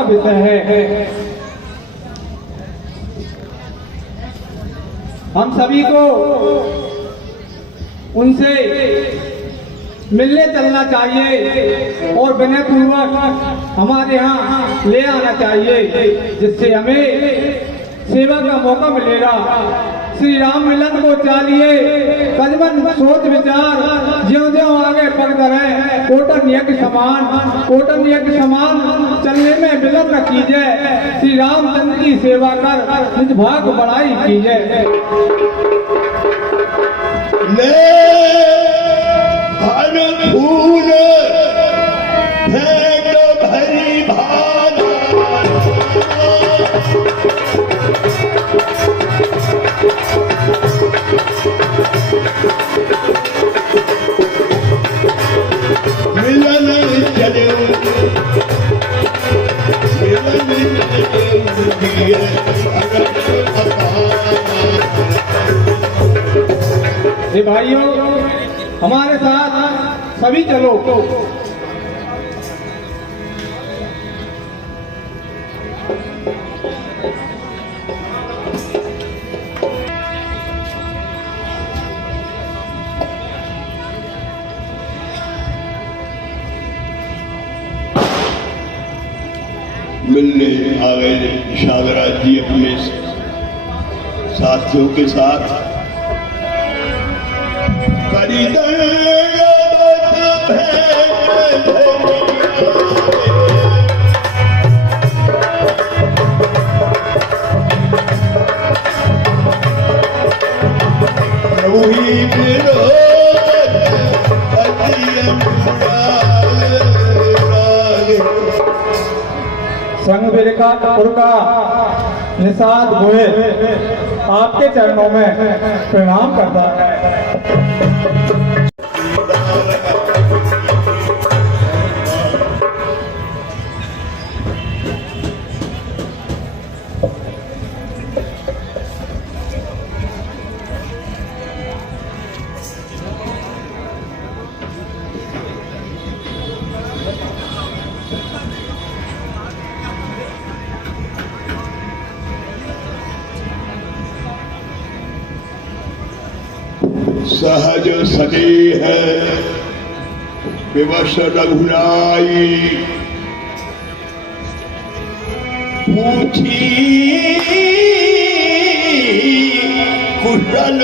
का विषय है। हम सभी को उनसे मिलने चलना चाहिए और विनय पूर्वक हमारे यहाँ ले आना चाहिए, जिससे हमें सेवा का मौका मिलेगा। श्री राम मिलन को चाहिए कजबन सोच विचार, ज्यों ज्यों आगे बढ़ रहे कोटन यज्ञ समान चलने में विलंब न कीजिए। श्री रामचंद्र की सेवा कर निज भाग बढ़ाई कीजिए। फूल भेंट भरी भाना मिलन चले भाइयों, हमारे साथ सभी चलो। मिलने आ गए शाहराज जी अपने साथियों के साथ। संघ विरकापुर का निषाद गोयल आपके चरणों में प्रणाम करता है। सहज सदे है विवश रघुराई, पूछी कुशल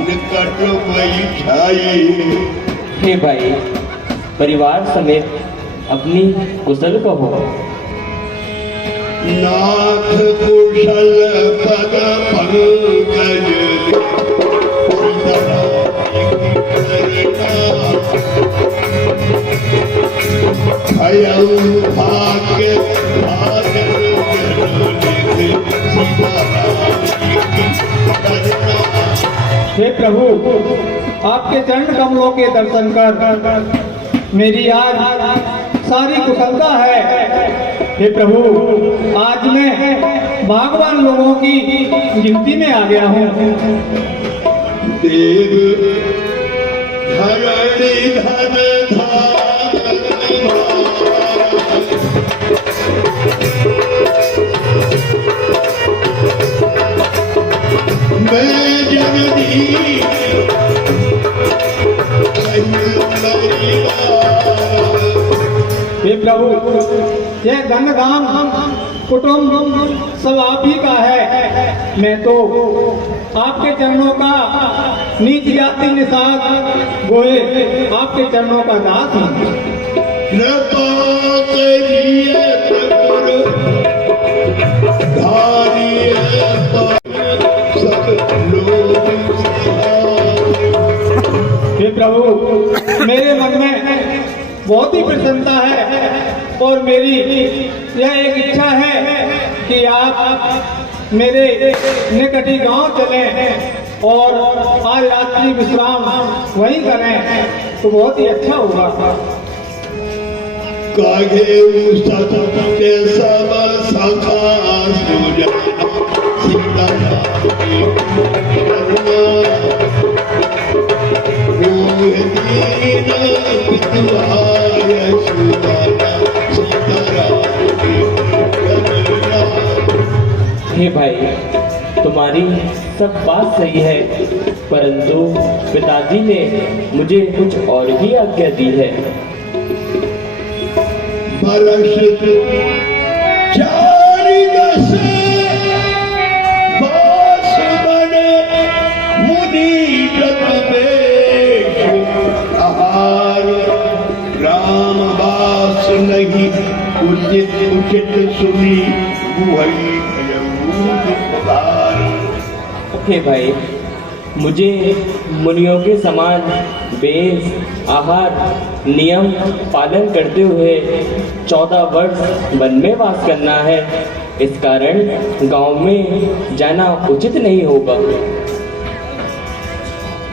निकट बैठाई। हे भाई, परिवार समेत अपनी कुशल कहो। नाथ कुशल पद पंकज भाग्य हे प्रभु, आपके चरण कमलों के दर्शन कर मेरी आज सारी कुशलता है। हे प्रभु, आज मैं भागवान लोगों की गिनती में आ गया हूँ। देव धरणी धन मैं जगदी हे प्रभु, यह धन धाम कुटुंब सब आप ही का है। मैं तो आपके चरणों का नीच जाति निषाद गोए आपके चरणों का दास हूँ। हे प्रभु, मेरे मन में बहुत ही प्रसन्नता है और मेरी यह एक इच्छा है कि आप मेरे निकट ही गांव चलें और आज रात्रि विश्राम वहीं करें तो बहुत ही अच्छा होगा। काहे के सब सखा सीताराम हे भाई, तुम्हारी सब बात सही है, परंतु पिताजी ने मुझे कुछ और ही आज्ञा दी है। बरस चारि दस बास बने मुनि व्रत वेश, आहार रामवास नहीं उचित उचित सुनी वही हे भाई, मुझे मुनियों के समान वेश, आहार, नियम पालन करते हुए 14 वर्ष वन में वास करना है। इस कारण गांव में जाना उचित नहीं होगा।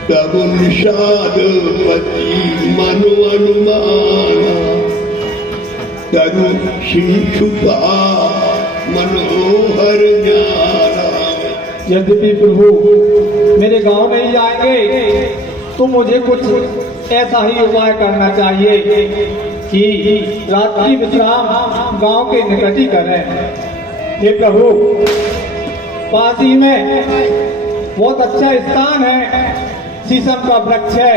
तब निषाद पति मनु अनुमाना, तरु शिशुपा मनोहर ज्ञाना। यद्यपि प्रभु मेरे गांव में ही जाएंगे तो मुझे कुछ ऐसा ही उपाय करना चाहिए कि रात्रि विश्राम गांव के निकट ही करें। ये प्रभु, पास ही में बहुत अच्छा स्थान है, शीशम का वृक्ष है,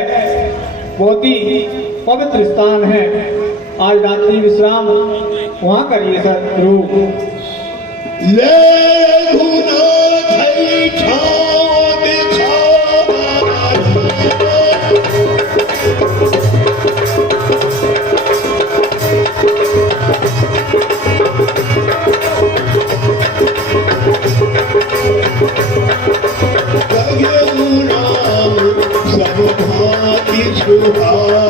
बहुत ही पवित्र स्थान है। आज रात्रि विश्राम वहाँ करिए सर प्रभु। ले रघुनाथ छाँव सब भांति सुहावा।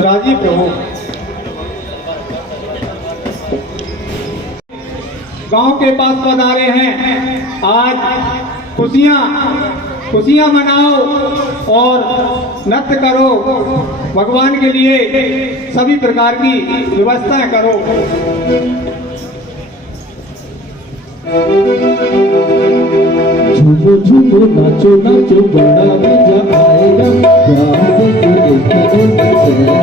राजी प्रभु, गांव के पास पधारे हैं। आज खुशियां मनाओ और नृत्य करो, भगवान के लिए सभी प्रकार की व्यवस्थाएं करो। झूमो झूमो नाचो नाचो बड़ा मजा आएगा, प्यार से जो देखेंगे नजर आ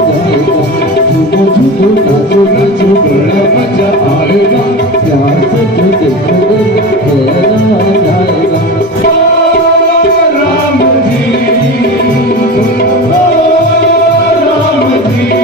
जाएगा। झूमो झूमो नाचो नाचो बड़ा मजा आएगा, प्यार से जो देखेंगे नजर आ जाएगा। राम जी, राम जी।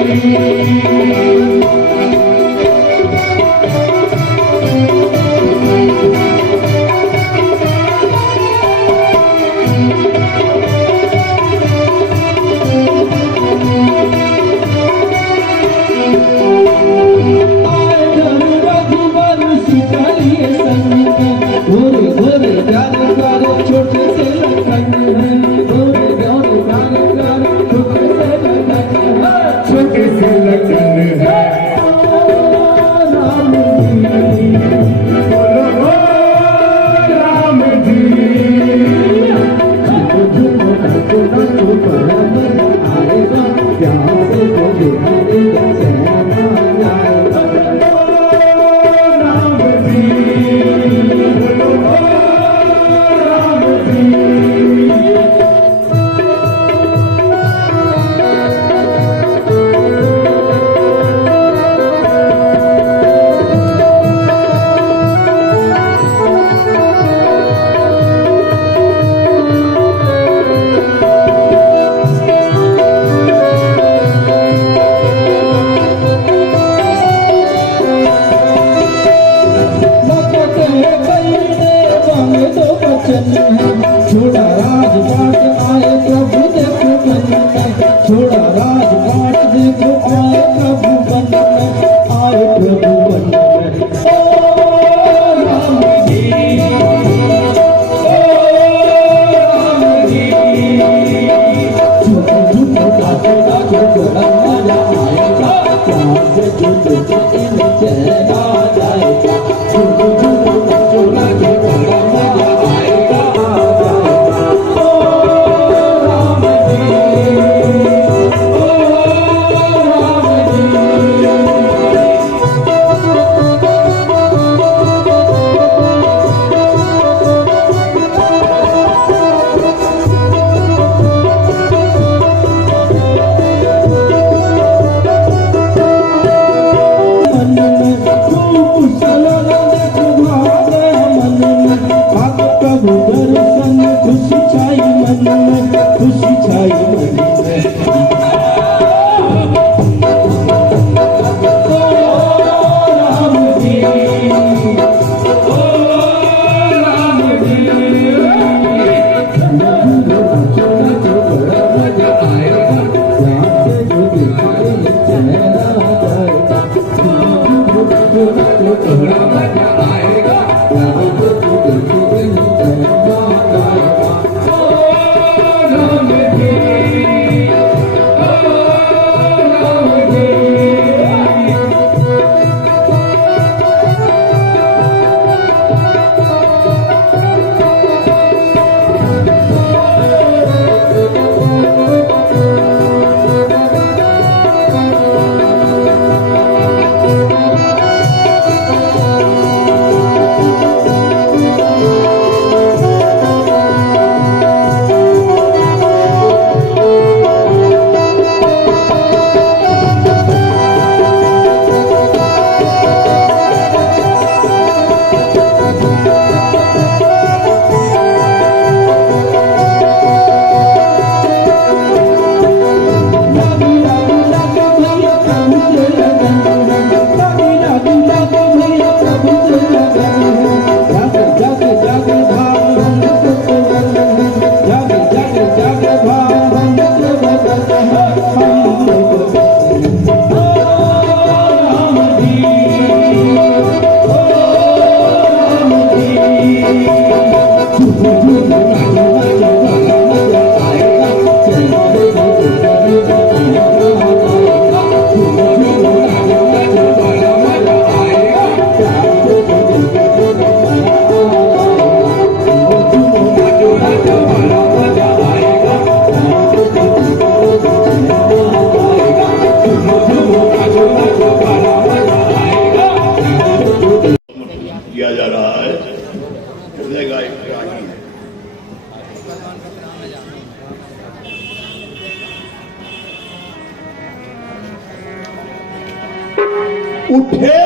उठे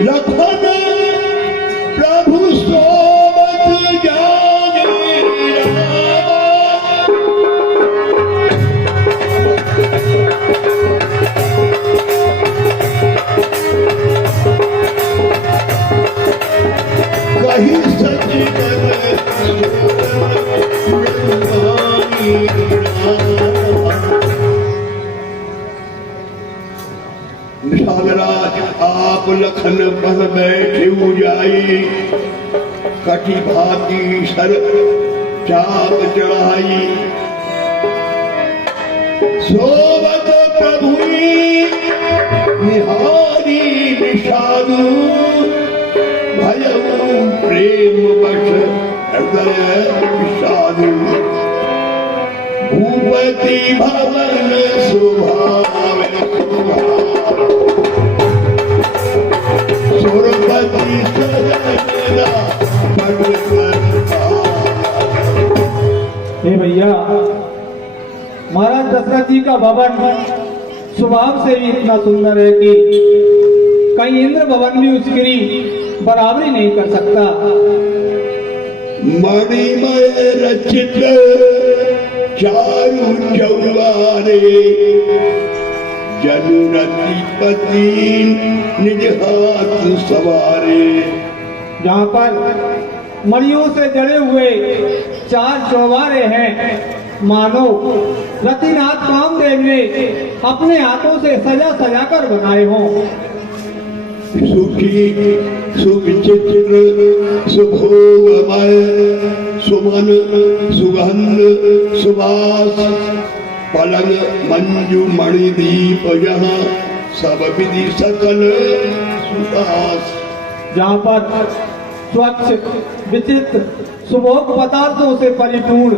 लखन प्रभु सोबत जागे कहीं सजीवन निषादराज आप लखन पर बैठे जाई कटी भाती सर चाप चढ़ाई सोबत प्रभु निहारी निषादु भयऊ प्रेम वश हृदय विषादु भूपति भवन सुभाव सुरपति सजना हे भैया, महाराज दशरथ जी का भवन स्वभाव से ही इतना सुंदर है कि कहीं इंद्र भवन भी उसकी बराबरी नहीं कर सकता। मणिमय रचित चारु चौबारे जनुरतिपति निज हाथ सवारे। जहाँ पर मणियों से जड़े हुए 4 चौबारे हैं, मानो रतिनाथ कामदेव ने अपने हाथों से सजा सजा कर बनाए हों। सुखी सुविचित्र सुभोगमय सुमन सुगंध सुवास पलंग मंजू मणिदीप जहाँ सब विधि सकल सुवास। जहाँ पर स्वच्छ विचित्र सुभोग पदार्थों से परिपूर्ण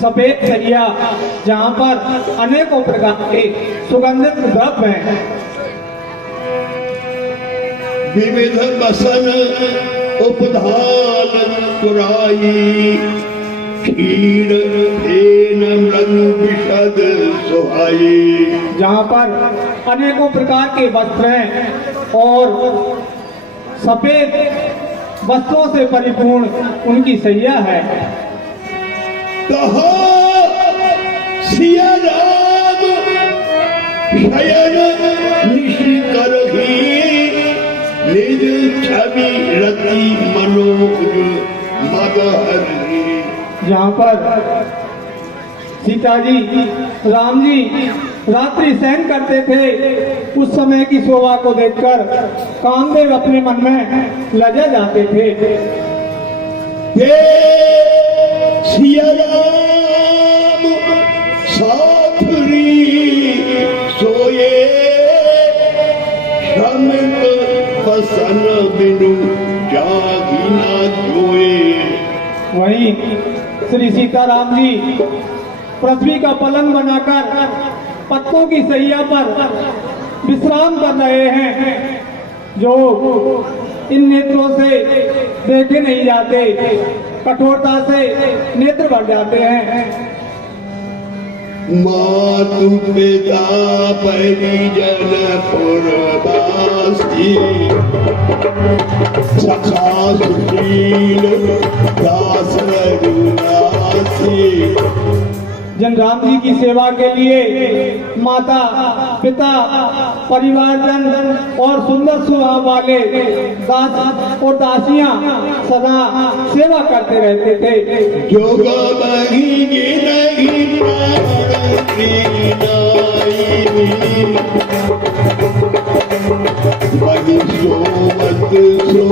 सफेद सरिया, जहाँ पर अनेकों प्रकार के सुगंधित द्रव्य हैं। विविध बसन उपधान तुराई क्षीर फेन मृदु विशद सुहाई। जहाँ पर अनेकों प्रकार के वस्त्र हैं और सफेद वस्त्रों से परिपूर्ण उनकी सैया है। कहा सिया राम शयन निशि करही निज छवि रति मनोज मदहरी। जहाँ पर सीता जी राम जी रात्रि सहन करते थे, उस समय की शोभा को देखकर कामदेव अपने मन में लजा जाते थे। हे सिया राम साथरी सोए श्रमिक बसन बिनु जागी ना जोए। वहीं श्री सीताराम जी पृथ्वी का पलंग बनाकर पत्तों की सैया पर विश्राम कर रहे हैं, जो इन नेत्रों से देखे नहीं जाते, कठोरता से नेत्र भर जाते हैं। मातु पिता परिजन पुरवासी सखा सुशील दास रघुनासी। जन राम जी की सेवा के लिए माता पिता परिवारजन और सुंदर स्वभाव वाले दास और दासियां सदा सेवा करते रहते थे। जोग बही नहीं प्राण की नाई बही सोमत सो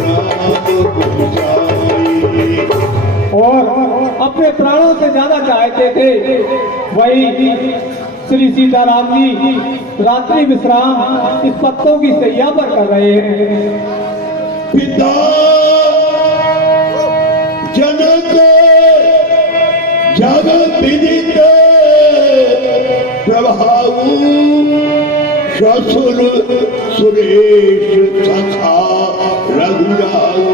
राम गुसाई। और अपने प्राणों से ज्यादा चाहते थे। वही श्री सीताराम जी रात्रि विश्राम इस पत्तों की सैया पर कर रहे हैं। पिता जनक जग विदित प्रभाव ससुर सुरेश सखा रघुराऊ।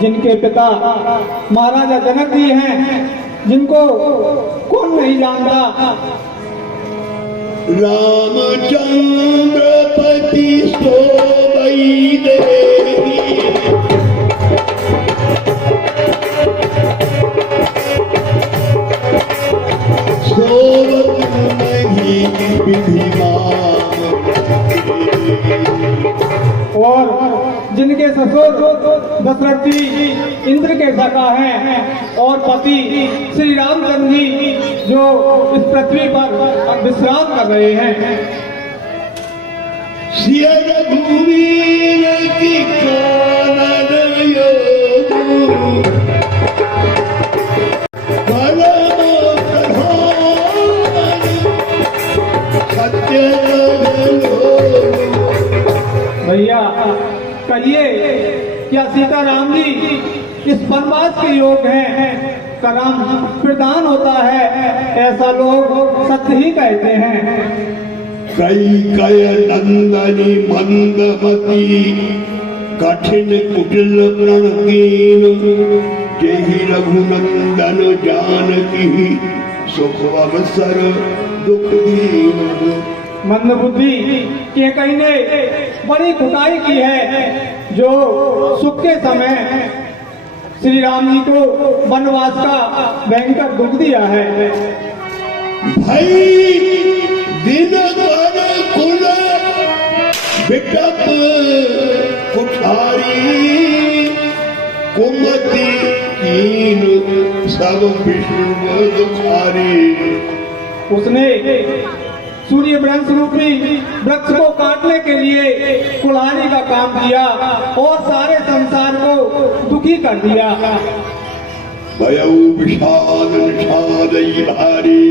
जिनके पिता महाराजा जनक जी हैं, जिनको कौन नहीं जानता। रामचंद्रपति सोई देवी सोवत नहीं विधिमान। और जिनके ससुर दशरथ जी इंद्र के सखा हैं और पति श्री रामचंद्र जी जो इस पृथ्वी पर विश्राम कर रहे हैं। सिय रघुवीर की कानन योग परम प्रधान सत्य भैया कहिए क्या सीताराम जी इस वनवास के योग हैं का राम प्रदान होता है, ऐसा लोग सत्य ही कहते हैं। कई कय नंदनी मंदमती कठिन कुटिल प्रणकीन जेहि रघुनंदन जानकी सुख अवसर दुख दीन। मंद बुद्धि के कहीं ने बड़ी खुदाई की है जो सुख के समय श्री राम जी को वनवास का भयंकर दुख दिया है। भाई दिन कर कुल बिटप कुठारी कुमति कीन सब विष्णु दुखारी। उसने सूर्य वंश रूपी वृक्ष को काटने के लिए कुल्हाड़ी का काम किया और सारे संसार को दुखी कर दिया। भयउ विषाद निषादई भारी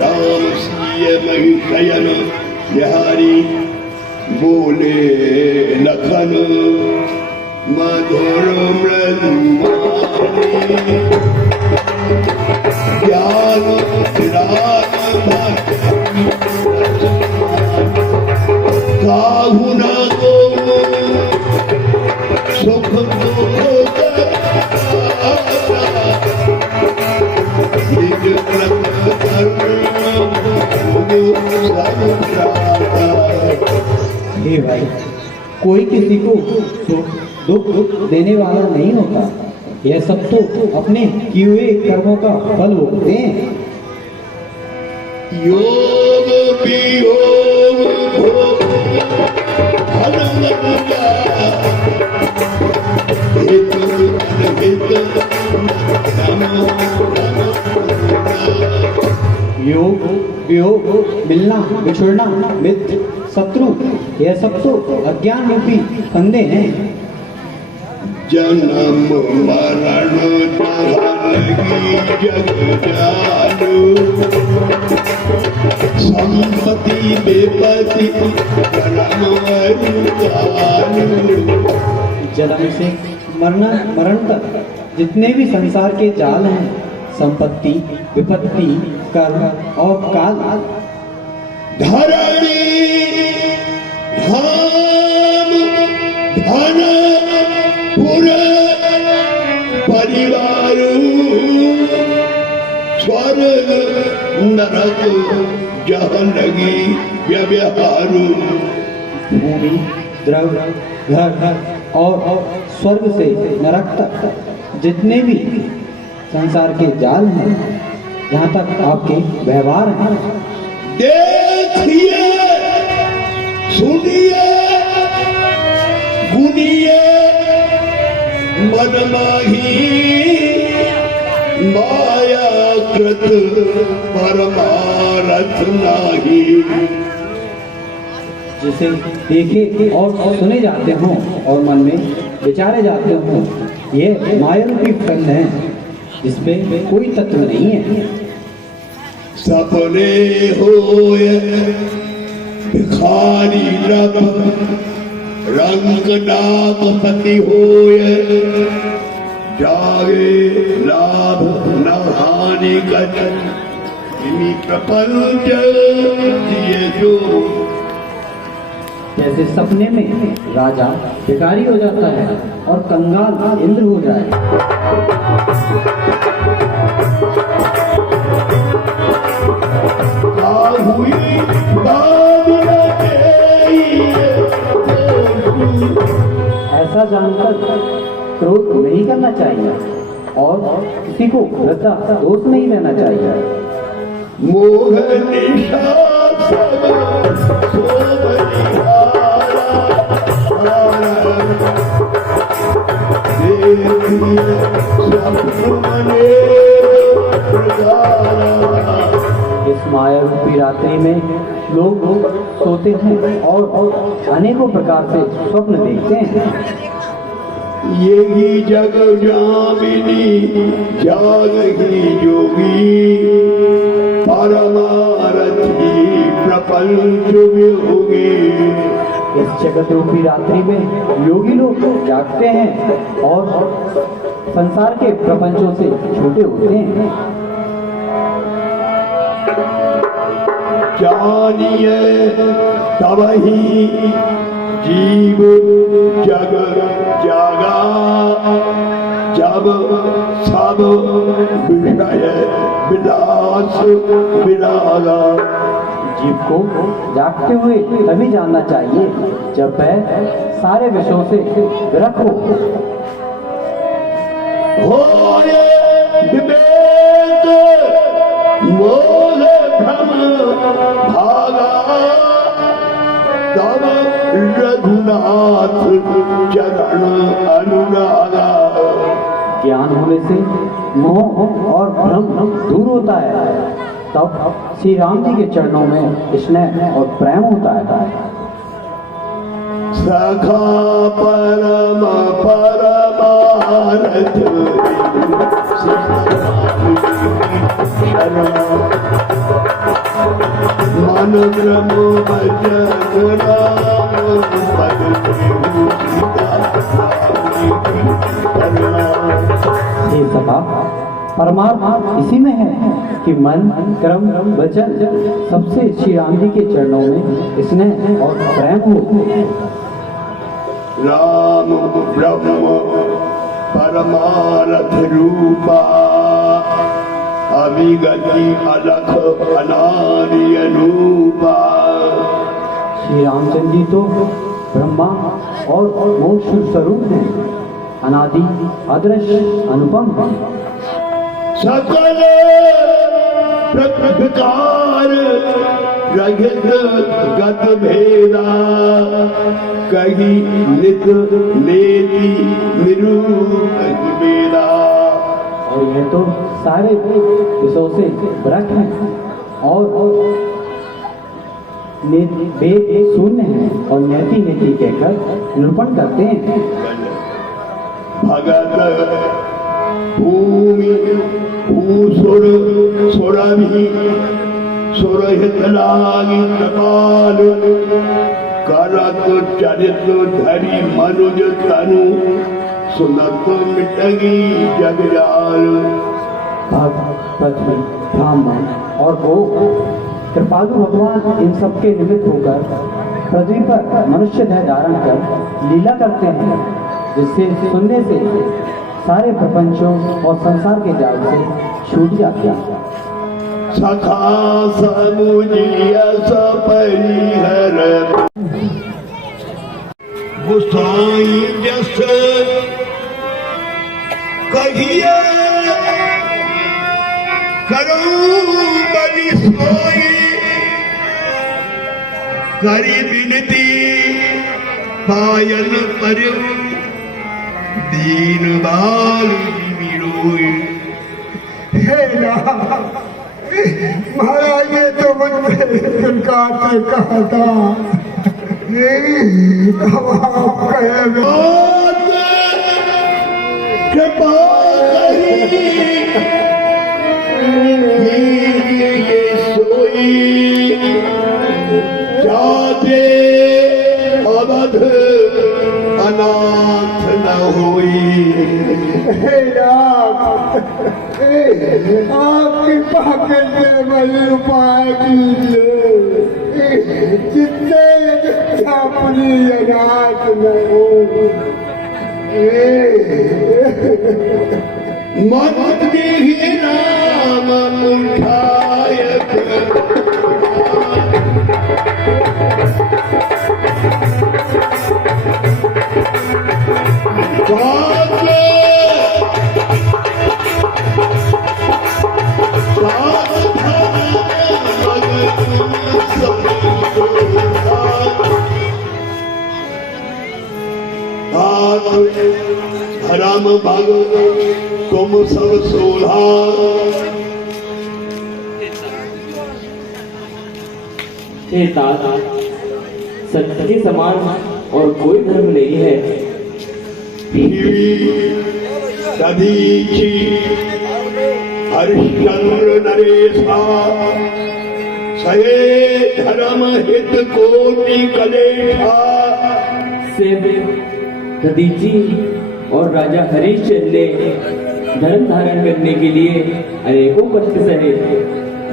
राम सीय महिषयन बिहारी बोले लखन मधुर मृदुमानी ज्ञान विराट काहू न को सुख दुख हे भाई, कोई किसी को सुख दुख देने वाला नहीं होता। यह सब तो अपने किए हुए कर्मों का फल होते हैं। योग वियोग भोग धन मनुजा हित अनहित धन योग वियोग मिलना बिछुड़ना मित्र शत्रु यह सब तो अज्ञान रूपी फंदे हैं। जन्म मरण लगी जग जालू संपत्ति बेपति जन्म जन्म से मरण तक जितने भी संसार के जाल हैं, संपत्ति विपत्ति कर्म और काल, धरणी धाम धन पुर परिवार स्वर्ग नरक जहाँ लगी व्यवहारू। भूमि द्रव्य घर और स्वर्ग से नरक तक जितने भी संसार के जाल हैं, जहाँ तक आपके व्यवहार हैं, देखिए सुनिए गुनिए मन माही माया कृत परमारथ नाही। जिसे देखे और सुने जाते हों और मन में विचारे जाते हों, ये माया रूपी फंद है जिसपे कोई तत्व नहीं है। सपने होए भिखारी रब रंग नाम पति होए जागे लाभ न हानि गत इन्हीं प्रपंच दिए जो। जैसे सपने में राजा भिखारी हो जाता है और कंगाल इंद्र हो जाए। हुई बाबुल के ऐसा जानकर क्रोध नहीं करना चाहिए और किसी को वृद्धा दोष नहीं लेना चाहिए। मोह निशा सब इस माया रूपी रात्रि में लोग सोते हैं और अनेकों प्रकार से स्वप्न देखते हैं। यही जग जामिनी जागही जोगी परमारथी प्रपंच में होगी। इस जगत रूपी रात्रि में योगी लोग जागते हैं और संसार के प्रपंचों से छूटे होते हैं। जानिए तब ही जीव जग जागा जब सब विषय विलास विरागा। जीव को जागते हुए तभी जानना चाहिए जब वह सारे विषयों से विरक्त होए विवेक मोह भ्रम भागा तब रघुनाथ चरण अनुरागा। ज्ञान होने से मोह और भ्रम दूर होता है, तब श्री राम जी के चरणों में स्नेह और प्रेम होता है। सखा परम परमारथ मन क्रम भजन राम पद ये सभा परमार्थ इसी में है कि मन कर्म वचन सबसे श्री राम जी के चरणों में स्नेह और प्रेम हो। राम ब्रह्म परमारथ रूपा अभिगति अलख अनादि अनूपा। श्री रामचंद्र जी तो ब्रह्मा और मोक्ष स्वरूप हैं, अनादि अदृश्य अनुपम हैं। सकल प्रकार रहित गत भेदा कही नित नेति निरूपक वेदा। और यह तो सारे विषयों से विरक्त हैं और वेद शून्य है और नेति नेति कहकर निरूपण करते हैं। भगत भूमि भूसुर सुरभि सुरहित लागी कृपाल करत चरित धरि मनुज तनु सुनत मिटगी जगजाल। पृथ्वी ब्राह्मण और गो कृपालु भगवान इन सबके निमित्त होकर पृथ्वी पर मनुष्य देह धारण कर लीला करते हैं, जिससे सुनने से सारे प्रपंचों और संसार के जाल से छूट जाते हैं। सखा समुझिय सपरिहर गुसाई जस कहिए करूं बलि सोई करी विनती पायन परु दीन बाल मिरोई। हे राम, महाराज ये तो मुझे सरकार से कहा था, अब आप कहे कृपा ये सोई जाते अवध अनाथ न होई। हे राम, आप कृपा करके बड़े उपाय कीजिए, जितने अपनी अनाथ न हो। मत राम उठायक हराम भाग तुम सब सोधा। हे तात, सत्य के समान और कोई धर्म नहीं है। दधीची हरिश्चंद्र नरेशा सये धर्म हित कोटि कलेशा। सेब दधीची और राजा हरिश्चंद्र ने धर्म धारण करने के लिए अनेकों कष्ट सहे।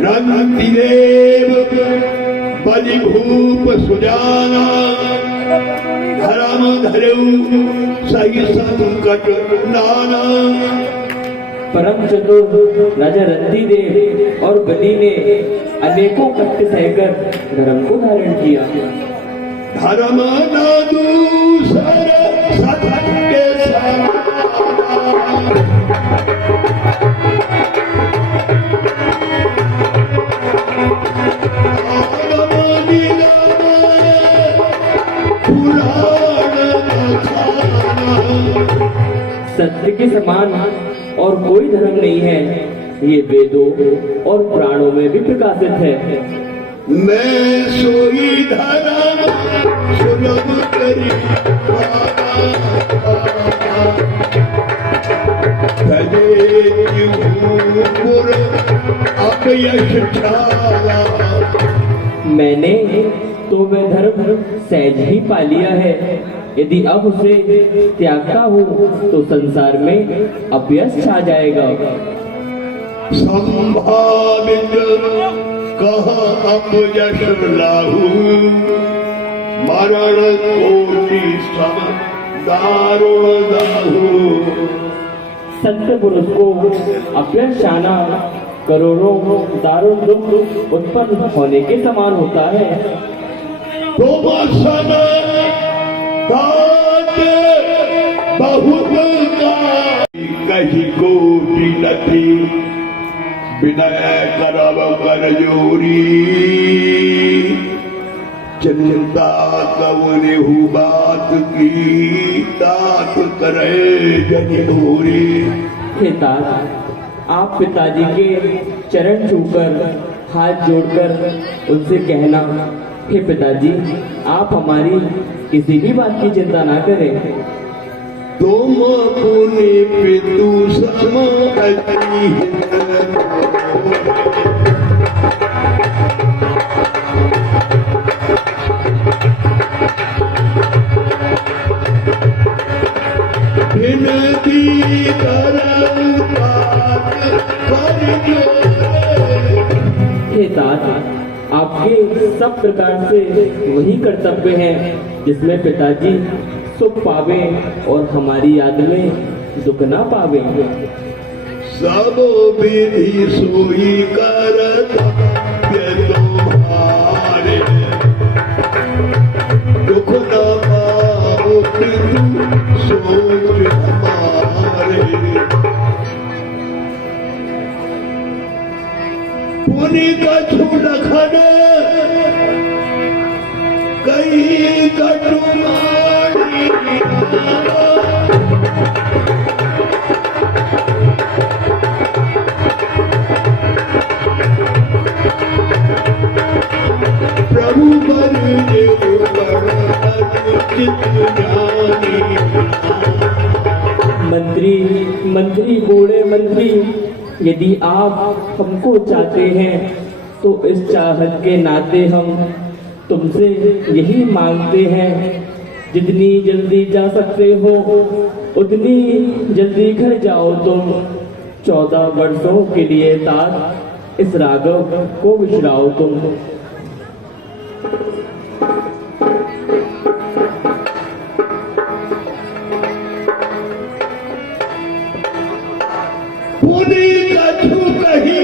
रंतिदेव बलिभूप सुजाना धर्म धरऊ सही संकट नाना। परम चतुर राजा रंतिदेव और बलि ने अनेकों कष्ट सहकर धर्म को धारण किया। धर्म न दूसर सत्य समान। सत्य के समान और कोई धर्म नहीं है, ये वेदों और पुराणों में भी प्रकाशित है। मैं सोई धर्म सुलभ करी अपयश छाया। मैंने तो वह धर्म सहज ही पा लिया है। यदि अब उसे त्यागता हूँ तो संसार में अपयश छा जाएगा। संभावित कहा अपयश लाहू मरण कोटि सम दारुण दाहू। सत्य पुरुष को अपयश आना करोड़ों दारुण दुख उत्पन्न होने के समान होता है। तुम सन बहुत कही कोटि नथी विनय करब कर जोरी। चिंता कवने हु बात की तात करे जनिभूरी। हे तात, आप पिताजी के चरण छूकर हाथ जोड़कर उनसे कहना, हे पिताजी, आप हमारी किसी भी बात की चिंता ना करें। तुम पुनि पितु सम अति हे तात, आपके सब प्रकार से वही कर्तव्य हैं जिसमें पिताजी सुख पावे और हमारी याद में दुख ना पावे। सब विधि सोई करत तुम्हारे दुख न पाओ पितु सोच हमारे। पुनि कछु लखन कई कटुमारी। प्रभु बर मंत्री मंत्री बूढ़े मंत्री, यदि आप हमको चाहते हैं तो इस चाहत के नाते हम तुमसे यही मांगते हैं, जितनी जल्दी जा सकते हो उतनी जल्दी घर जाओ तुम। 14 वर्षों के लिए तात इस राघव को विश्राओ तुम। पुनि कछु कही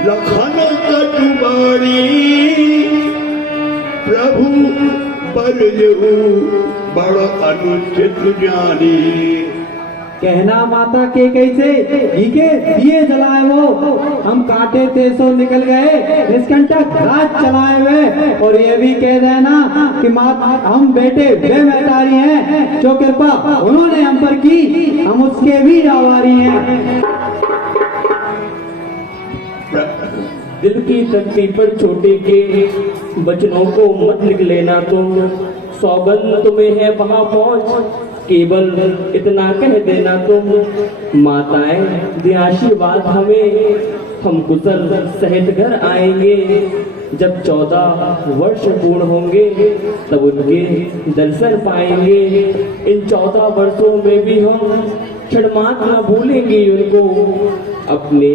लखन कटुमारी। प्रभु पर बड़ अनुचित जानी। कहना माता के कैसे के दिए जलाए वो, हम काटे थे सो निकल गए, निष्कंटक राज चलाए हुए और और ये भी कह देना कि हम बेटे वे महतारी हैं जो कृपा उन्होंने हम पर की, हम उसके भी आभारी हैं। दिल की धरती पर छोटे के बचनों को मत लिख लेना, तो सौगंध तुम्हें है वहां पहुंच, केवल इतना कह देना तुम। माताएं दे आशीर्वाद हमें, हम कुशल सहित घर आएंगे। जब 14 वर्ष पूर्ण होंगे तब उनके दर्शन पाएंगे। इन 14 वर्षों में भी हम क्षण मात्र न भूलेंगे उनको। अपने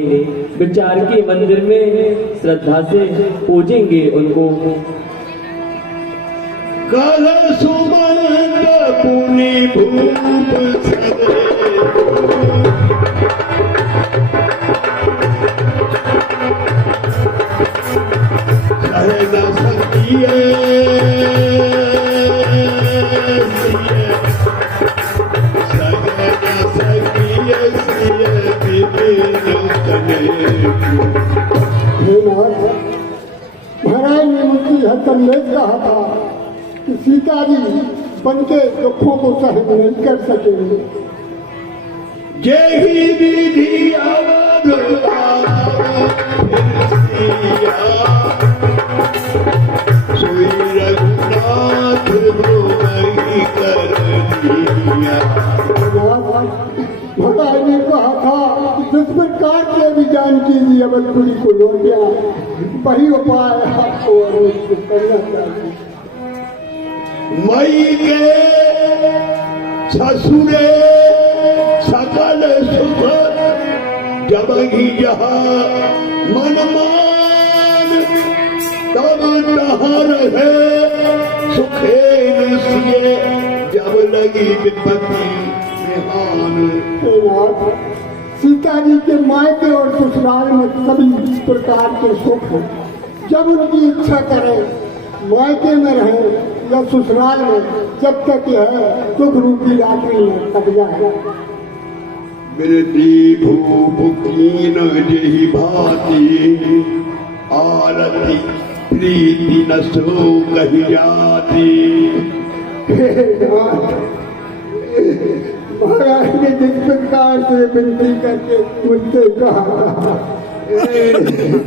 विचार के मंदिर में श्रद्धा से पूजेंगे उनको। काल सुमंत पुनि भूप सदे, सहन सकिए महाराज ने मुझे हरदम यही कहा था कि सीता जी बन के दुखों को सहन नहीं कर सकेंगे। जही विधि अवध सोई रघुनाथ वही कर दिया। महाराज ने कहा था कि जिस प्रकार से भी जानकी जी अवधपुरी को लौटिया, वही उपाय आपको करना चाहिए। मई के ससुरे सकल सुख, जब ही जहाँ मन मान, तब तहाँ रहे सुखे सिए, जब लगी विपत्ति सीता जी के मायके और ससुराल में सभी प्रकार के सुख हैं। जब उनकी इच्छा करे मायके में रहे या ससुराल में, जब तक है दुख रूपी रात्रि में कट जाए। मृति भूप कीन जही भांति, आरती प्रीति न सो कही जाती। महाराज ने जिस प्रकार से विनती करके मुझसे कहा,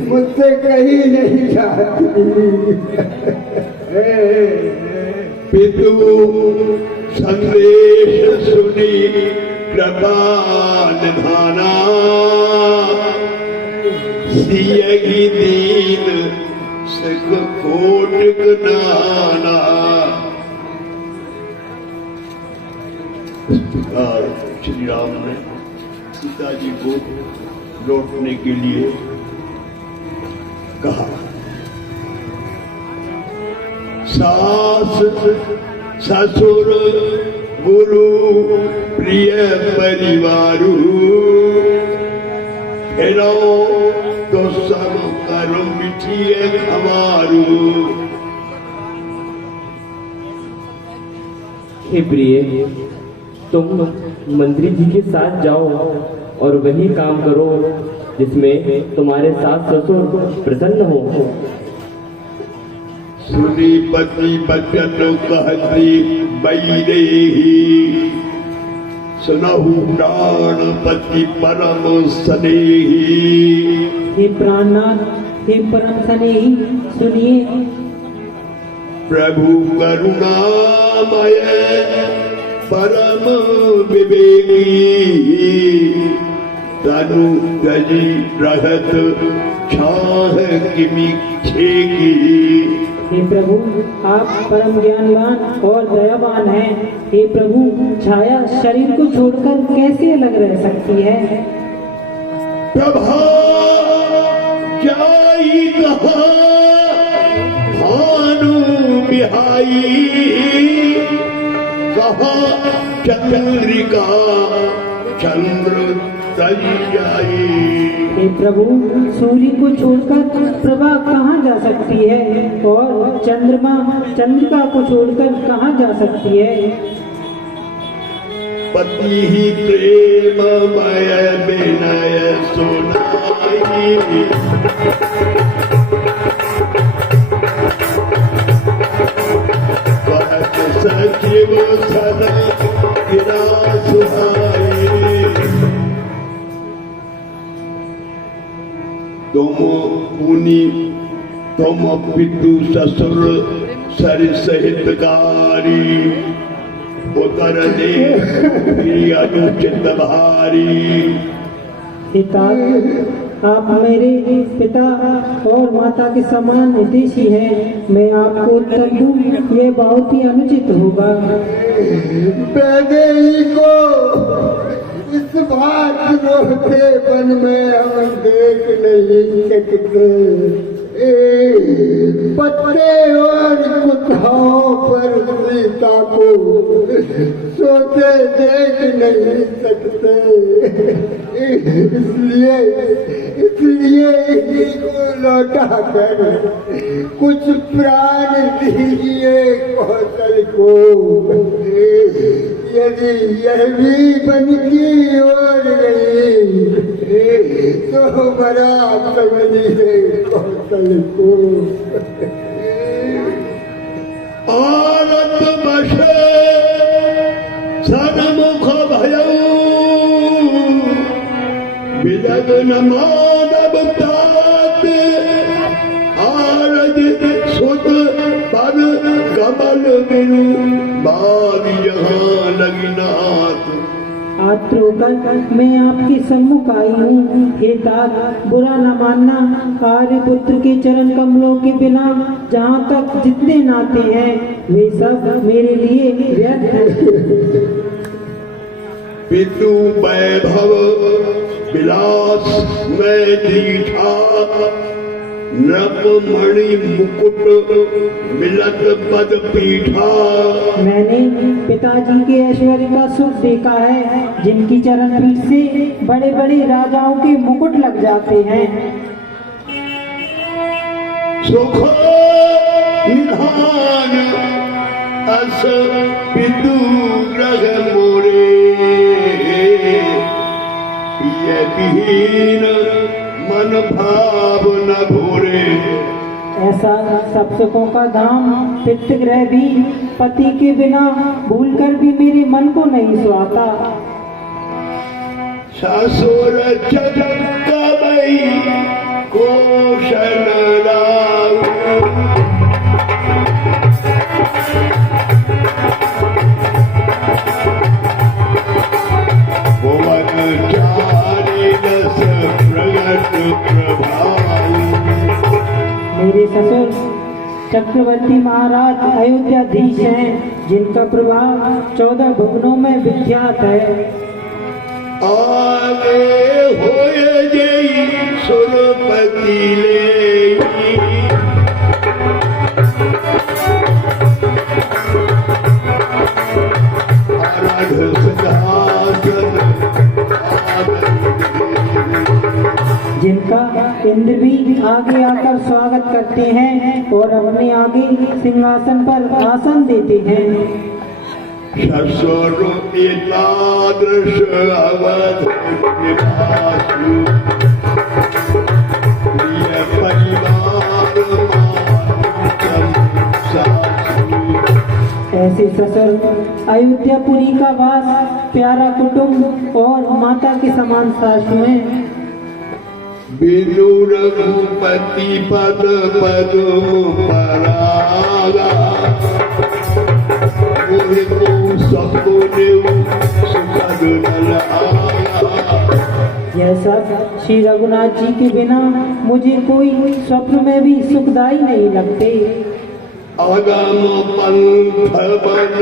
मुझसे कहीं नहीं जाती। पितु संदेश सुनी कृपा निधाना, सियहि दीन सिख कोटिक नाना। श्री राम ने सीता जी को लौटने के लिए कहा। सास ससुर गुरु प्रिय परिवारु, फिरो तो सब करो मिठिए हमारू। हे प्रिय, तुम मंत्री जी के साथ जाओ और वही काम करो जिसमें तुम्हारे सास ससुर प्रसन्न हो। सुनी पति बचन कहती बैरे ही, सुनहु प्राणपति परम स्नेही। हे प्राणनाथ, हे परम स्नेही, सुनिए। प्रभु करुणामय परम विवेकी, तनु गजी रहत छाह किमि छेगी। हे प्रभु, आप परम ज्ञानवान और दयावान हैं। हे प्रभु, छाया शरीर को छोड़कर कैसे अलग रह सकती है? प्रभा जाई कहाँ भानु बिहाई, कहाँ चंद्रिका चंद्र तज जाई। हे प्रभु, सूर्य को छोड़कर प्रभा कहाँ जा सकती है और चंद्रमा चंद्रिका को छोड़कर कहाँ जा सकती है? पति ही प्रेममय विनय सुनाई, तुम पितु ससुर सरिस हितकारी उतर दे अनुचित भारी। पिता, आप मेरे पिता और माता के समान हितैषी हैं। मैं आपको उत्तर दूं ये बहुत ही अनुचित होगा। मैंने ही को इस बात रोते बन में हम देख नहीं सकते। पत्ते और कुत्ताओं पर सीता को सोते देख नहीं सकते। इसलिए इसी को लौटा कर कुछ प्राण दीजिए कौशल को। यदि यह भी बन की ओर गई तो बड़ा समझिए कौशल को। औरत बसे सन्मुख भयऊ विदग न मानव तात आरज सुत पद कमल बिनु बारी यहाँ लगिनाथ। आतुर होकर मैं आपके सम्मुख आई हूँ। हे तात, बुरा न मानना, आर्यपुत्र के चरण कमलों के बिना जहाँ तक जितने नाते हैं वे सब मेरे लिए व्यर्थ हैं। पितु वैभव विलास में दीठा नभ मणि मुकुट मिलत पद पीठा। मैंने पिताजी के ऐश्वर्य का सुख देखा है, जिनकी चरण पीठ से बड़े बड़े राजाओं के मुकुट लग जाते हैं। सुख निधान अस पितु ग्रह मोरे यदीन मन भाव न घोरे। ऐसा सब सुखों का धाम पितृगृह भी पति के बिना भूलकर भी मेरे मन को नहीं सुहाता। ससुर जगत कबई कोशन राव भुवन चारि रस प्रगट प्रभाव। मेरे ससुर चक्रवर्ती महाराज अयोध्याधीश हैं, जिनका प्रभाव 14 भुवनों में विख्यात है। आगे होए जई सुरपति ले आराध सिंहासन जिनका इंद्र भी आगे आकर स्वागत करते हैं और अपने आगे सिंहासन पर आसन देते हैं। ससुर एतादृश अवध निवासु प्रिय परिवार मातृ सासु। ऐसे ससुर अयोध्यापुरी का वास, प्यारा कुटुंब और माता के समान सासु हैं। बिनु रघुपति पद पद परागा यह सब श्री रघुनाथ जी के बिना मुझे कोई स्वप्न में भी सुखदायी नहीं लगते। अगम पंथ बन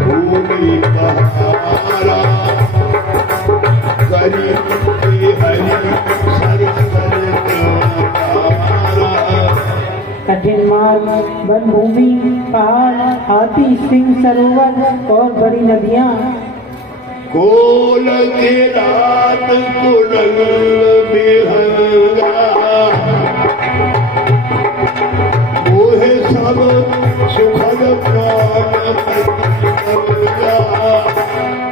भूमि पहारा करी हरि सर कठिन मार्ग, वन भूमि, पहाड़, हाथी, सिंह, सरोवर और बड़ी नदियाँ। कोल के रात कुरंग बिहंगा मोहे सब सुखद प्राण पतिंगा।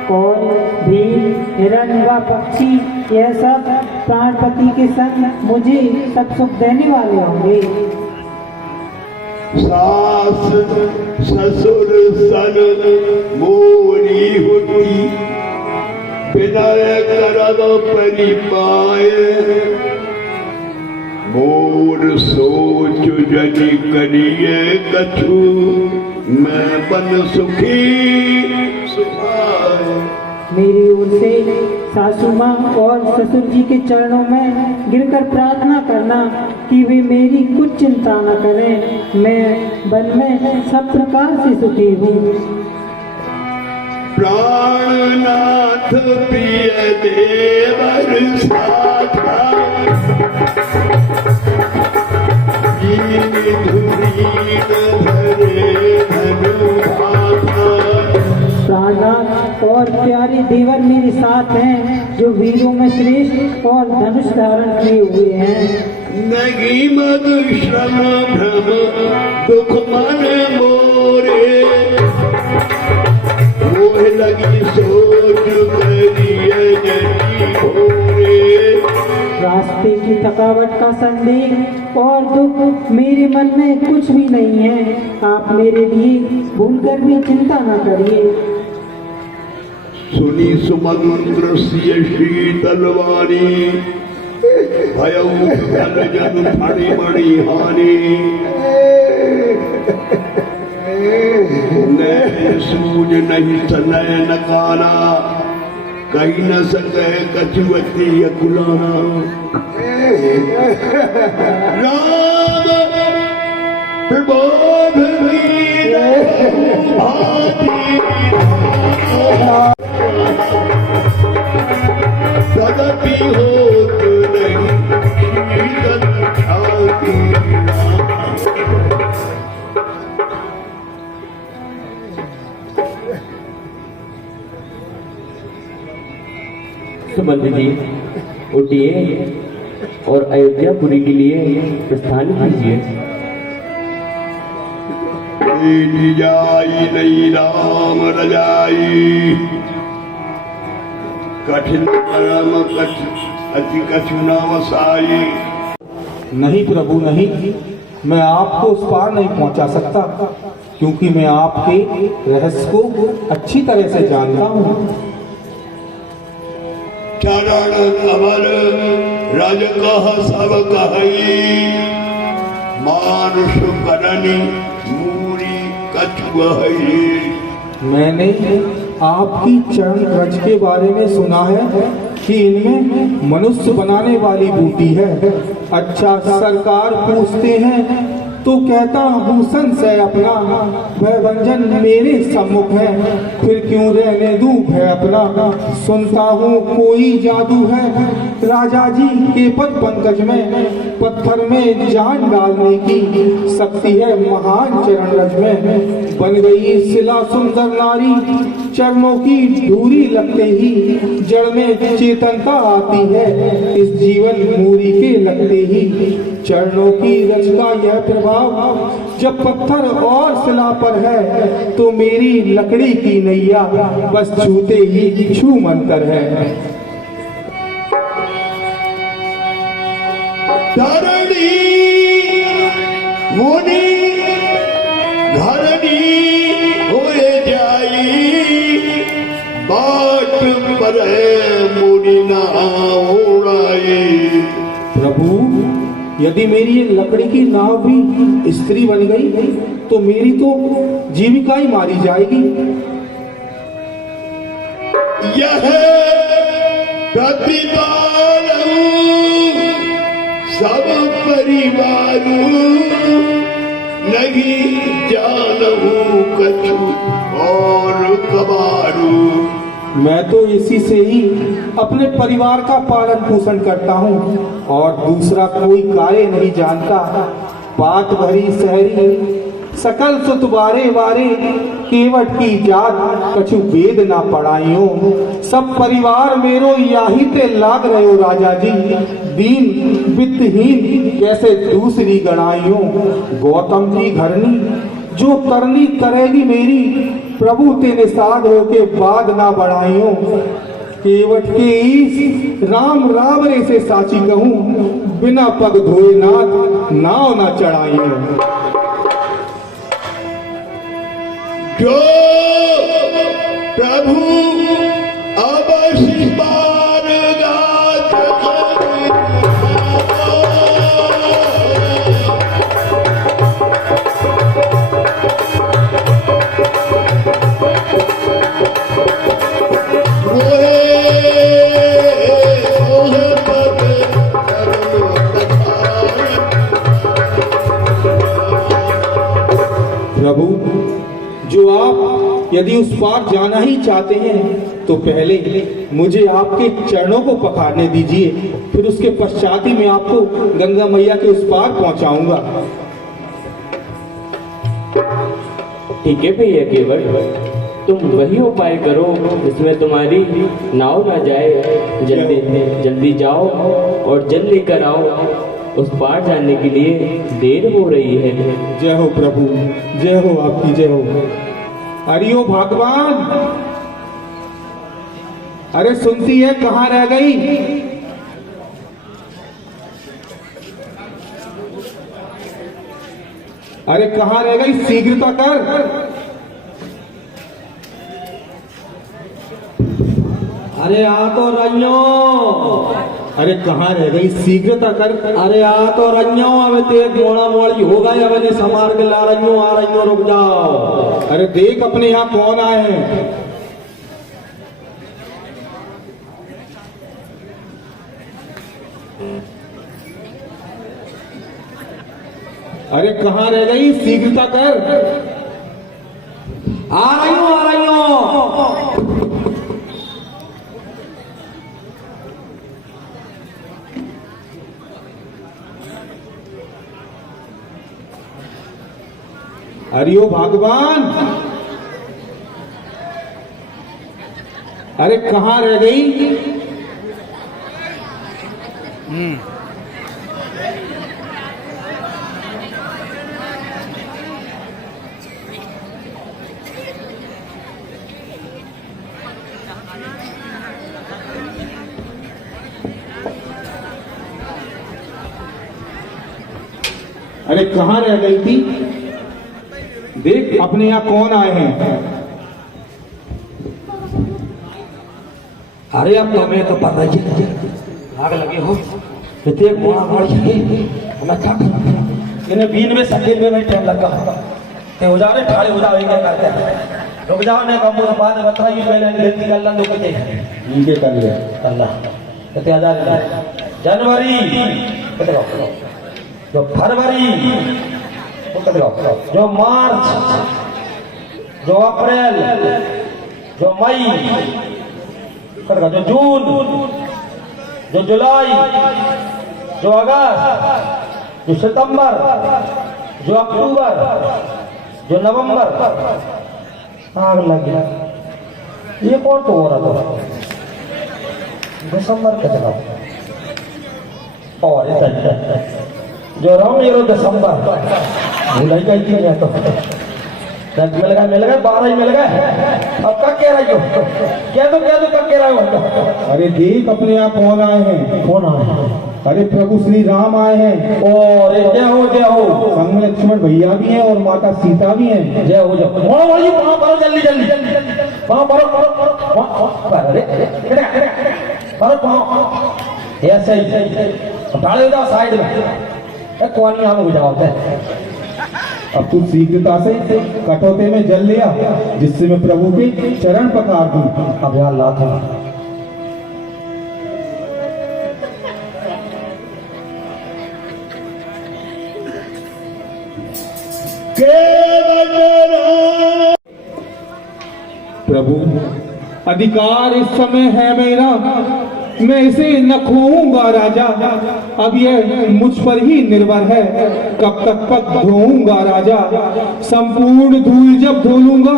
कौन, भील, हिरण व पक्षी, यह सब प्राणपति के संग मुझे सब सुख देने वाले होंगे। सास ससुर सन मोरी होती विनय करब परिपाय मोर सोच जनि करिए कछु, मैं बन सुखी सुभाए। मेरी ओर से सासू माँ और ससुर जी के चरणों में गिरकर प्रार्थना करना कि वे मेरी कुछ चिंता न करें, मैं वन में सब प्रकार से सुखी हूँ। प्राणनाथ प्रिय देवर साथा, प्राणनाथ और प्यारे देवर मेरे साथ हैं, जो वीरों में श्रेष्ठ और धनुष धारण किए हुए हैं। नहीं मधु श्रम भ्रम दुख मन मोरे, मोह लगी सोच करिए जनी भोरे। रास्ते की थकावट का संदेह और दुख मेरे मन में कुछ भी नहीं है, आप मेरे लिए भूलकर भी चिंता न करिए। सुनी सुमंत्र सिय शीतल वाणी, भयउ जल जन फणि मणि हानि। न सूझ नहीं सनय न काना, कहीं न सके कछुअती अकुलाना। राम प्रबोध वीर आदि सदपि होत नहीं शीतल छाती। सुमंत जी उठिए और अयोध्यापुरी के लिए प्रस्थान कीजिए। जाई नहीं राम रजाई, कठिन परम अति कछु न वसाई। नहीं प्रभु नहीं, मैं आपको उस पार नहीं पहुंचा सकता, क्योंकि मैं आपके रहस्य को अच्छी तरह से जानता हूँ। चरण कमल रज कह सब कही, मानुष करनी मूरी कछु हई। मैंने आपकी चरण रज के बारे में सुना है कि इनमें मनुष्य बनाने वाली बूटी है। अच्छा सरकार पूछते हैं तो कहता भूषण से अपना, भय भंजन मेरे सम्मुख है, फिर क्यों रहने दूं भय अपना। सुनता हूँ कोई जादू है राजा जी के पद पंकज में, पत्थर में जान डालने की शक्ति है महान चरण रज में। बन गई शिला सुंदर नारी, चरणों की धूरी लगते ही जड़ में चेतनता आती है, इस जीवन मूरी के लगते ही। चरणों की रज का यह प्रभाव जब पत्थर और शिला पर है, तो मेरी लकड़ी की नैया बस छूते ही छू मंतर है। धरणी मुनि घरनी होए जाई, बाट पर मुनि ना उड़ाई। प्रभु यदि मेरी ये लकड़ी की नाव भी स्त्री बन गई तो मेरी तो जीविका ही मारी जाएगी। यह प्रतिपाल सब परिवार, नहीं जानू कछु और कबारू। मैं तो इसी से ही अपने परिवार का पालन पोषण करता हूँ और दूसरा कोई कार्य नहीं जानता। बात भरी शहरी सकल सुत बारे बारे, केवट की जात कछु वेद ना पढ़ाइयो। सब परिवार मेरो याही ते लाग रहे हो राजा जी, दीन वित्तहीन कैसे दूसरी गणाइयो। गौतम की घरनी जो करनी करेगी मेरी, प्रभु तेने साध हो के बाद ना बढ़ाइयो। केवट के ईस राम रावरे से साची कहूँ, बिना पग धोए नाथ नाव ना चढ़ाइयो। जो प्रभु अवश्य पार गात प्रभु, जो आप यदि उस पार जाना ही चाहते हैं तो पहले मुझे आपके चरणों को पखारने दीजिए, फिर उसके पश्चात ही मैं आपको गंगा मैया के उस पार पहुंचाऊंगा। ठीक है भैया केवट, तुम वही उपाय करो जिसमें तुम्हारी नाव ना जाए। जल्दी जल्दी जाओ और जल लेकर आओ, उस पार जाने के लिए देर हो रही है। जय हो प्रभु, जय हो, आपकी जय हो। अरे ओ भगवान, अरे सुनती है, कहाँ रह गई? अरे कहाँ रह गई? शीघ्रता कर। अरे आ तो रहियो। अरे कहाँ रह गई? शीघ्रता कर। अरे आ तो रहियो, अब ते मोड़ा मोड़ी हो गई, अब ने समार के ला रहियो, आ रहियो, रुक जाओ। अरे देख अपने यहाँ कौन आए हैं। अरे कहाँ रह गई? शीघ्रता कर। आ रहियो, आ रहियो। अरे ओ भगवान, अरे कहाँ रह गई? अरे कहाँ रह गई थी? देख अपने यहाँ कौन आए हैं। अरे अब तुम्हें तो पता ही है, आग लगे हो इतने मोड़ा मोड़ी मैं क्या करूं? इन्हें बीन में सकेल में टाइम लगा ते हो जा रहे ठाड़े हो जाओ, क्या करते हैं? रुक जाओ, ने कम तो बाद में बताइए, मैंने गलती कर ला, तो कुछ इनके कर लिया अल्लाह कितने हजार जनवरी, कितने जो फरवरी, जो मार्च, जो अप्रैल, जो मई, जो जून, जो जुलाई, जो अगस्त, जो सितंबर, जो अक्टूबर, जो नवंबर। आग लग गया, ये कौन तो हो रहा था? दिसंबर का चला और जो राम ये दिसंबर भूल गई थी मैं तो मिल गए 12 ही मिल गए। अब क्या कह रही हो? क्या तो कब कह रहे हो? अरे देख अपने यहाँ कौन आए हैं। कौन आए? अरे प्रभु श्री राम आए हैं। और जय हो, जय हो। संग में लक्ष्मण भैया भी हैं और माता सीता भी हैं। जय हो, जय हो। वहाँ पढ़ो जल्दी जल्दी, वहाँ पढ़ो। अरे पढ़ो ऐसे ही डाले जाओ साइड में, कौन यहाँ में जाओ। अब तू शीघ्रता से कटौते में जल लिया, जिससे मैं प्रभु के चरण पखार दूं। अब यार ला था प्रभु, अधिकार इस समय है मेरा, मैं इसे न खोऊंगा राजा। अब यह मुझ पर ही निर्भर है, कब तक पग धोऊंगा राजा। संपूर्ण धूल जब धो लूंगा,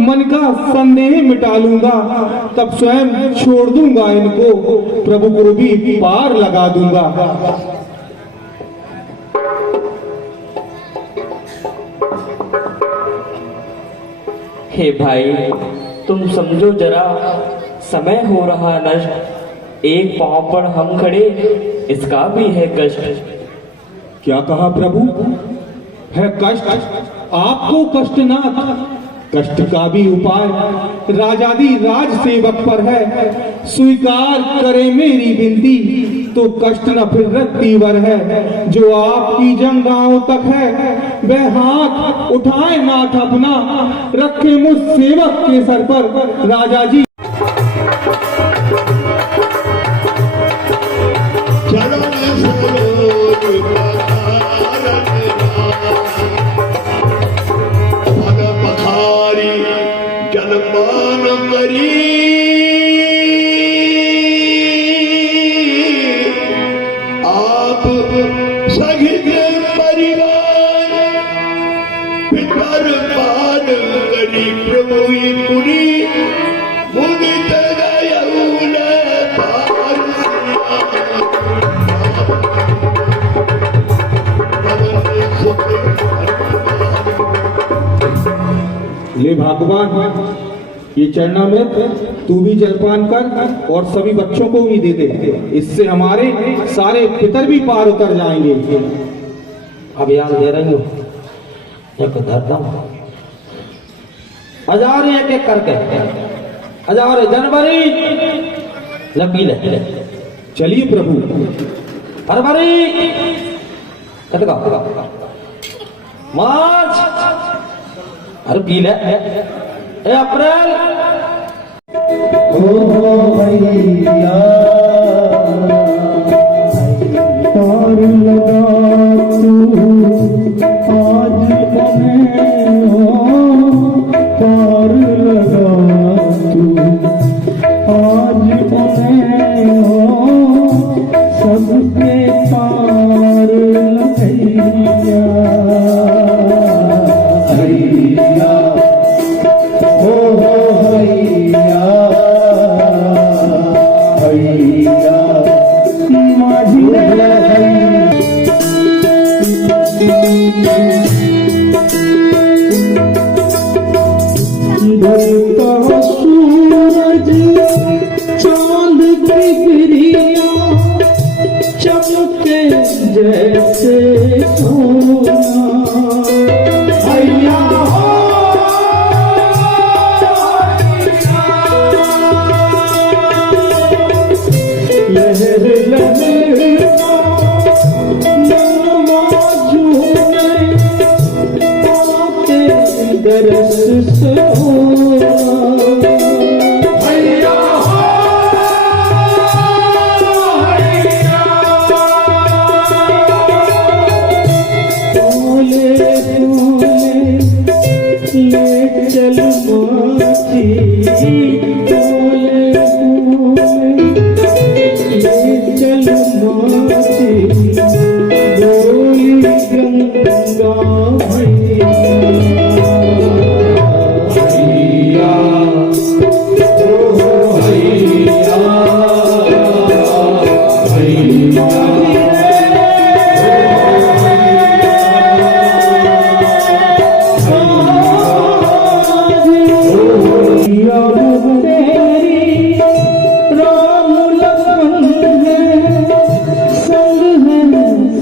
मन का संदेह मिटा लूंगा, तब स्वयं छोड़ दूंगा इनको, प्रभु को भी पार लगा दूंगा। हे भाई, तुम समझो जरा, समय हो रहा नष्ट, एक पांव पर हम खड़े, इसका भी है कष्ट। क्या कहा प्रभु? है कष्ट? आपको कष्ट नाथ, कष्ट का भी उपाय राजादी राज सेवक पर है। स्वीकार करे मेरी विनती, तो कष्ट न फिर तीवर है। जो आपकी जंगाओं तक है, वह हाथ उठाए नाथ अपना, रखे मुझ सेवक के सर पर राजा जी। करी प्रभु ये पुरी मुदित गयऊन पार ले भगवान, ये चरणामृत तू भी जलपान कर और सभी बच्चों को भी दे दे। इससे हमारे सारे पितर भी पार उतर जाएंगे। अब याद दे रही हूँ, एक धरता हजार एक एक करके, हजार जनवरी लपी ले। चलिए प्रभु। फरवरी कतका मार्च, अरे पी ले। अप्रैल भैया पार लगा तू आज बने हो, पार लगा तू आज बने हो, सबके पार लगैया भैया हो भैया भैया माझी ढलता सूरज चांद की गिरिया चमके जैसे सोना भैया लहर लहर दरस से चल माची चल माची गोई गंगा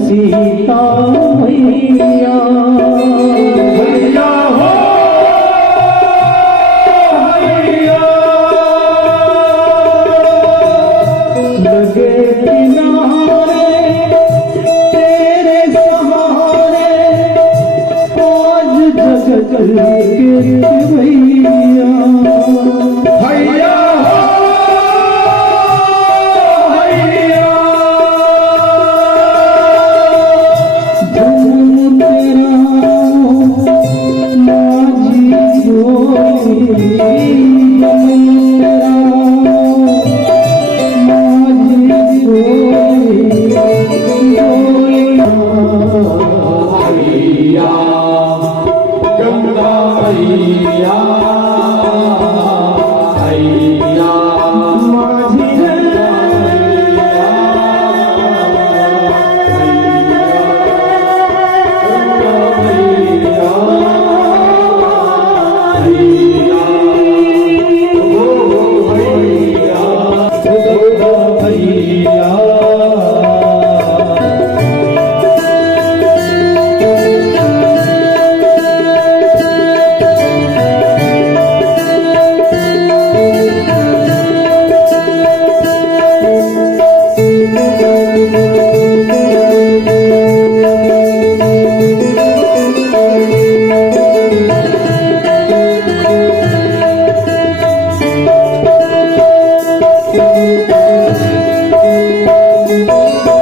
सीता मैया भैया हो भैया लगे किनारे तेरे सहारे आज जगत के भैया भैया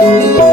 Thank you.